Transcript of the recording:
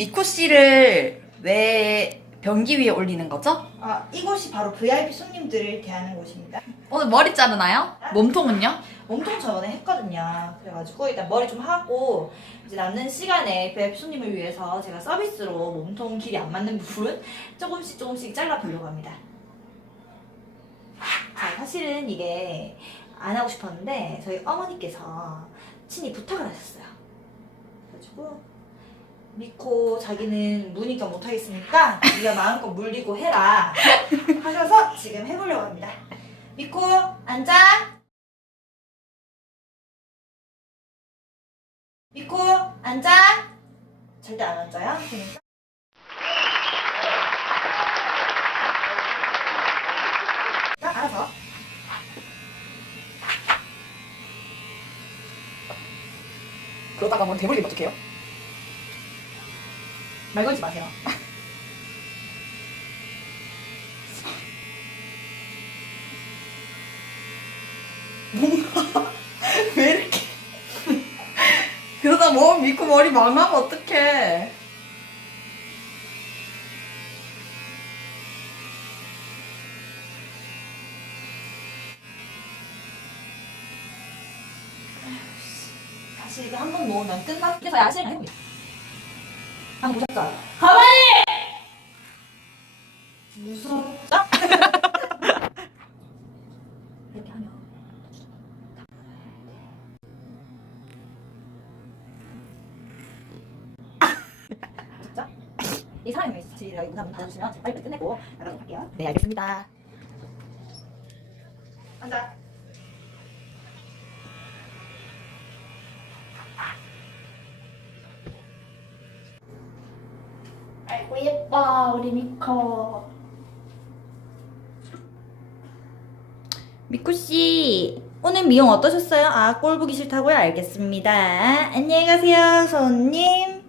미코 씨를 왜 변기 위에 올리는 거죠? 아, 이곳이 바로 VIP 손님들을 대하는 곳입니다. 오늘 머리 자르나요? 몸통은요? 몸통 저번에 했거든요. 그래가지고 일단 머리 좀 하고 이제 남는 시간에 VIP 손님을 위해서 제가 서비스로 몸통 길이 안 맞는 부분 조금씩 조금씩 잘라보려고 합니다. 자, 사실은 이게 안 하고 싶었는데 저희 어머니께서 친히 부탁을 하셨어요. 그래가지고 미코 자기는 무니까 못하겠으니까 네가 마음껏 물리고 해라 하셔서 지금 해보려고 합니다. 미코 앉아. 미코 앉아. 절대 안 앉아요. 그러니까. 자, 알아서. 그러다가 뭐 대물리면 어떡해요? 말 걸지 마세요. 왜 이렇게 그러다 뭐 미코 머리 망하면 어떡해 다시 이거 한번 모으면 끝나. 그래서 야식 해봅니다. 한번 보셨죠? 가만히! 무섭다? 이렇게 하면. 진짜? 이 사람이 같이 여기 문화 닫아주시면 제가 빨리 끝내고 나가도록 할게요. 네 알겠습니다 앉아. 아이고 예뻐 우리 미코. 미코 씨 오늘 미용 어떠셨어요? 아 꼴 보기 싫다고요? 알겠습니다 안녕히 가세요 손님